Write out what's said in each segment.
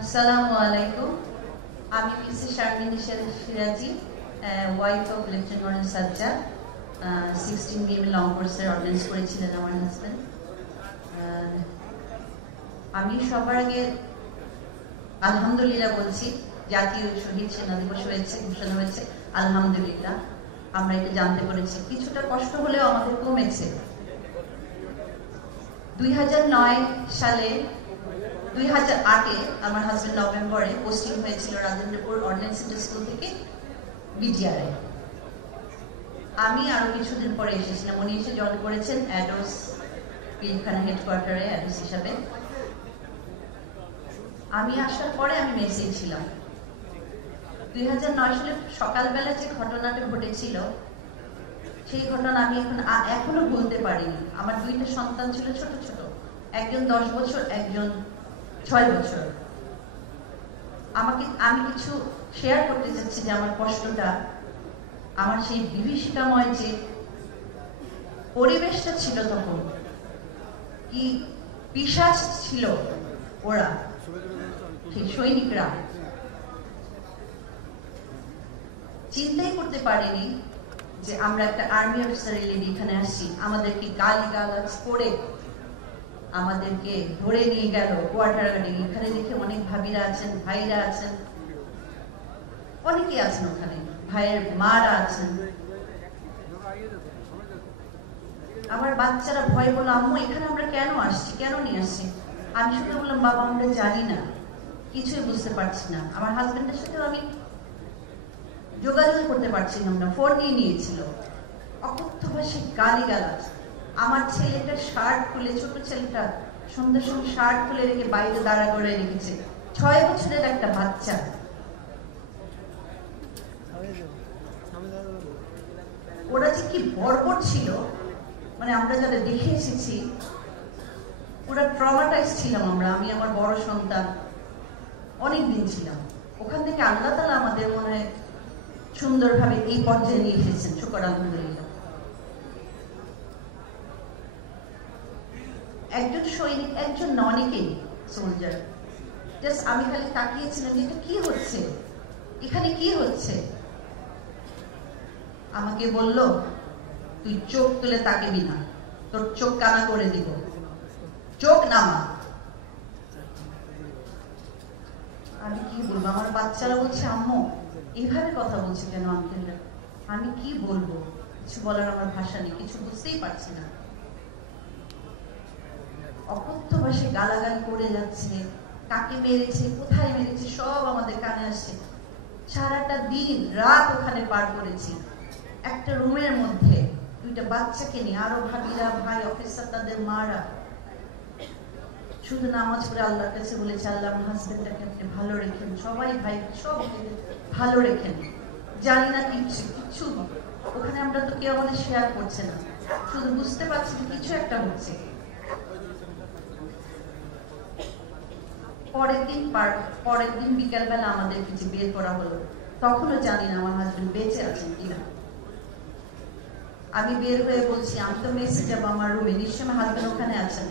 আসসালামু আলাইকুম। আমি Mrs Sharmin Siraji, wife of lieutenant colonel Sajjad. 16 mm long কোর্সের অর্ডিন্যান্স করেছিলেন আমার হাজব্যান্ড। আমি সবার আগে আলহামদুলিল্লাহ বলছি, জাতীয় শহীদ সেনা দিবস হয়েছে, ঘোষণা হয়েছে, আলহামদুলিল্লাহ আমরা এটা জানতে পেরেছি। কিছুটা কষ্ট হলেও আমাদের কমেছে। 2009 সালে 2008-এ আমার হাজবেন্ড নভেম্বরে পোস্টিং হয়েছিল রাজেন্দ্রপুর অর্ডিন্যান্স স্কুল থেকে বিটিআরে। আমি আরো কিছুদিন পরে এসেছিলাম। উনি এসে জয়েন করেছেন অ্যাডোস পিলখানা হেডকোয়ার্টারে অ্যাডোস হিসাবে। আমি আসার পরে আমি মেসেই ছিলাম। 2009 সালে সকালবেলা যে ঘটনাটা ঘটেছিল সেই ঘটনা আমি এখনো ভুলতে পারিনি। আমার দুইটা সন্তান ছিল ছোট ছোট, একজন 10 বছর, একজন 6 বছর। আমি কিছু শেয়ার করতে চাচ্ছি যে আমার কষ্টটা, আমার সেই বিভীষিকাময় যে পরিবেশটা ছিল তখন, কি পিশাচ ছিল ওরা, ঠিক সৈনিকরা। চিন্তাই করতে পারিনি যে আমরা একটা আর্মি অফিসারের লেডি এখানে আসছি, আমাদেরকে গালিগালাজ করে আমাদেরকে ধরে নিয়ে গেল কোয়ার্টার গার্ডে। এখানে দেখে অনেক ভাবিরা আছেন, ভাইরা আছেন, অনেকে আছেন ওখানে, ভাইয়ের মারা আছেন। আমার বাচ্চারা ভয় বলল, আম্মু এখানে আমরা কেন আসছি, কেন নিয়ে আসছি? আমি শুধু বললাম, বাবা আমরা জানি না, কিছুই বুঝতে পারছি না। আমার হাজবেন্ডের সাথেও আমি যোগাযোগ করতে পারছিলাম না, ফোন নিয়েছিল। অকথ্য ভাষায় গালিগালাজ। আমার ছেলেটা শার্ট খুলে, ছোট ছেলেটা সন্ধ্যার সময় শার্ট খুলে রেখে বাইরে দাঁড়া করে রেখেছে, 6 বছরের একটা বাচ্চা। ওরা যে কি বর্বর ছিল, মানে আমরা যারা দেখে এসেছি ওরা ট্রমাটাইজ ছিলাম আমরা। আমি আমার বড় সন্তান অনেকদিন ছিলাম ওখান থেকে। আল্লাহ তাআলা আমাদের মনে হয় সুন্দরভাবে এই পর্যায়ে নিয়ে এসেছেন, শুকর আলহামদুলিল্লাহ। একজন সৈনিক, একজন ননিকেই সোলজার। জাস্ট আমি খালি তাকিয়েছিলাম যে এটা কি হচ্ছে, এখানে কি হচ্ছে। আমাকে বলল, তুই চোখ তুলে তাকাবি না, তোর চোখ কানা করে দিব, চোখ নামা। আমি কি বলবো? আমার বাচ্চারা বলছে, আম্মু এইভাবে কথা বলছে কেন আঙ্কেলরা? আমি কি বলবো? কিছু বলার আমার ভাষা নেই, কিছু বুঝতেই পারছি না। অকথ্য ভাষায় গালাগালি করে যাচ্ছে, কাকে মেরেছে, কোথায় মেরেছে, সব আমাদের কানে আসছে। সারাটা দিন রাত ওখানে পার করেছি, একটা রুমের মধ্যে দুইটা বাচ্চাকে নিয়ে, আরো ভাবিরা, ভাই, অফিসার, তাদের মারা। শুধু নামাজ পড়ে আল্লাহর কাছে বলেছে, আল্লাহ আমার হাজবেন্ডটাকে আপনি ভালো রেখেন, সবাই ভাই সব ভালো রেখেন। জানি না কিচ্ছু ওখানে আমরা তো কেউ আমাদের শেয়ার করছে না, শুধু বুঝতে পারছি যে কিছু একটা হচ্ছে। পরের দিন বিকালবেলা আমাদের কিছু বের করা হলো, তখনও জানি না আমার হাজবেন্ড বেঁচে আছেন কিনা। আমি বের হয়ে বলছি, আমি তো মেসে যাবো আমার রুমে, নিশ্চয় আমার হাজবেন্ড ওখানে আছেন।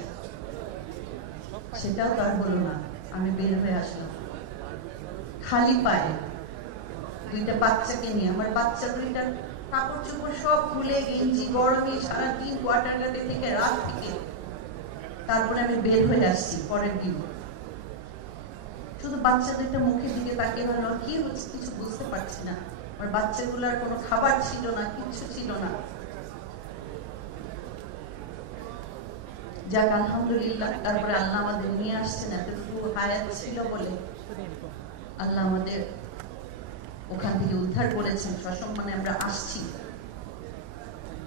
সেটাও তার হলো না। আমি বের হয়ে আসলাম খালি পায়ে, দুইটা বাচ্চাকে নিয়ে। আমার বাচ্চা দুইটা কাপড় চোপড় সব খুলে, গেঞ্জি গরমে সারাদিন কোয়ার্টার গার্ডে থেকে, রাত থেকে। তারপরে আমি বের হয়ে আসছি পরের দিন। শুধু বাচ্চা দুইটা মুখের দিকে তাকিয়ে ভাবলাম কি হচ্ছে, কিছু বুঝতে পারছি না। আমার বাচ্চাগুলোর কোনো খাবার ছিল না, কিচ্ছু ছিল না। যাক আলহামদুলিল্লাহ, তারপরে আল্লাহ আমাদের নিয়ে আসছেন, এতটুকু হায়াত ছিল বলে আল্লাহ আমাদের ওখান থেকে উদ্ধার করেছেন, সসম্মানে আমরা আসছি।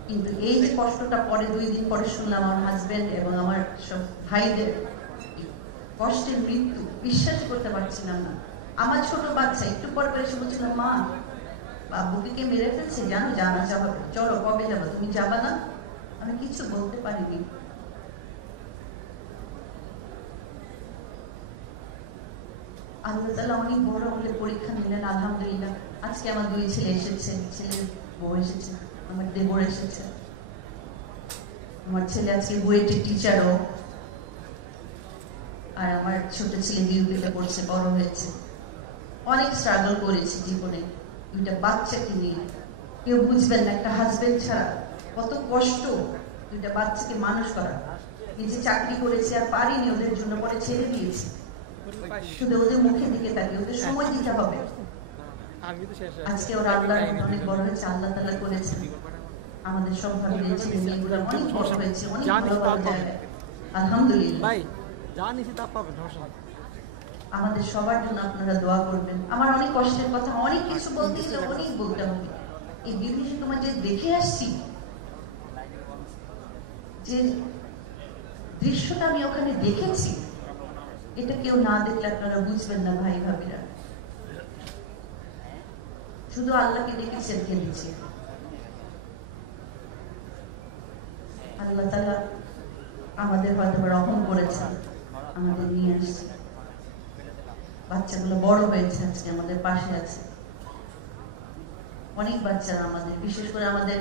কিন্তু এই যে কষ্টটা পরে 2 দিন পরে শুনলাম আমার হাজবেন্ড এবং আমার সব ভাইদের কষ্টের মৃত্যু, বিশ্বাস করতে পারছিলাম না। আমার ছোট বাচ্চা একটু পর এসে বলছিল, মা বাবুকে কে মেরে ফেলছে, জানো, জানা যাবে, চলো কবে যাবো, তুমি যাবা না? আমি কিছু বলতে পারিনি। আল্লাহ তাআলা অনেক বড় হলে পরীক্ষা নিলেন, আলহামদুলিল্লাহ। আজকে আমার 2 ছেলে এসেছে, ছেলের বউ এসেছে, আমার দেবর এসেছে। আমার ছেলে আজকে বুয়েটের টিচারও। আর আমার ছোট ছেলে বিউপিতে পড়ছে, বড় হয়েছে। অনেক স্ট্রাগল করেছি জীবনে, দুইটা বাচ্চাকে নিয়ে। কেউ বুঝবেন না একটা হাজবেন্ড ছাড়া কত কষ্ট দুইটা বাচ্চাকে মানুষ করা। নিজে চাকরি করেছি আর পারিনি, ওদের জন্য পরে ছেড়ে দিয়েছি। শুধু ওদের মুখের দিকে তাকিয়ে ওদের সময় দিতে হবে। আজকে ওরা আল্লাহর অনেক বড় হয়েছে, আল্লাহ তাআলা করেছেন। আমাদের সব ভাবির ছেলে মেয়েগুলো অনেক বড় হয়েছে, অনেক ভালো জায়গায়, আলহামদুলিল্লাহ। আমাদের সবার জন্য আপনারা দোয়া করবেন। আমার অনেক কষ্টের কথা, অনেক কিছু বলতে গেলে অনেক বলতে হবে। এই বিদেশে তোমার যে দেখে আসছি, যে দৃশ্যটা আমি ওখানে দেখেছি, এটা কেউ না দেখলে আপনারা বুঝবেন না ভাই ভাবিরা। শুধু আল্লাহকে দেখেছেন কেঁদেছি। আল্লাহ তাআলা আমাদের হয়তো রহম করেছেন, আমাদের নিয়ে আসছে। বাচ্চাগুলো বড় হয়েছে, আজকে আমাদের পাশে আছে। অনেক বাচ্চারা আমাদের, বিশেষ করে আমাদের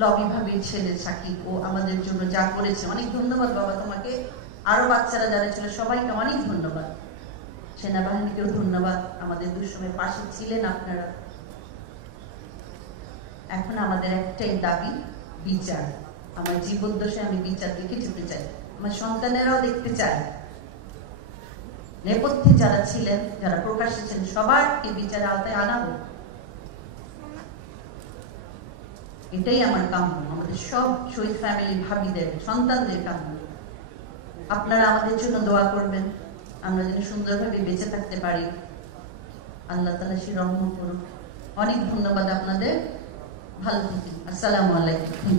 লবি ভাবির ছেলে সাকিব, ও আমাদের জন্য যা করেছে, অনেক ধন্যবাদ বাবা তোমাকে। আরো বাচ্চারা যারা ছিল সবাইকে অনেক ধন্যবাদ। সেনাবাহিনীকেও ধন্যবাদ, আমাদের দুঃসময়ের পাশে ছিলেন আপনারা। এখন আমাদের একটাই দাবি, বিচার। আমার জীবদ্দশে আমি বিচার দেখে যেতে চাই, আমার সন্তানেরাও দেখতে চায়। নেপথ্যে যারা ছিলেন, যারা প্রকাশ্যে ছিলেন, সবাইকে বিচারের আওতায় আনা হোক, এটাই আমার কাম্য। আমাদের সব শহীদ ফ্যামিলি ভাবিদের, সন্তানদের কাম্য। আপনারা আমাদের জন্য দোয়া করবেন, আমরা যেন সুন্দরভাবে বেঁচে থাকতে পারি। আল্লাহ তাআলা সে রহমত করুন। অনেক ধন্যবাদ আপনাদের, ভালো থাকুন। আসসালামু আলাইকুম।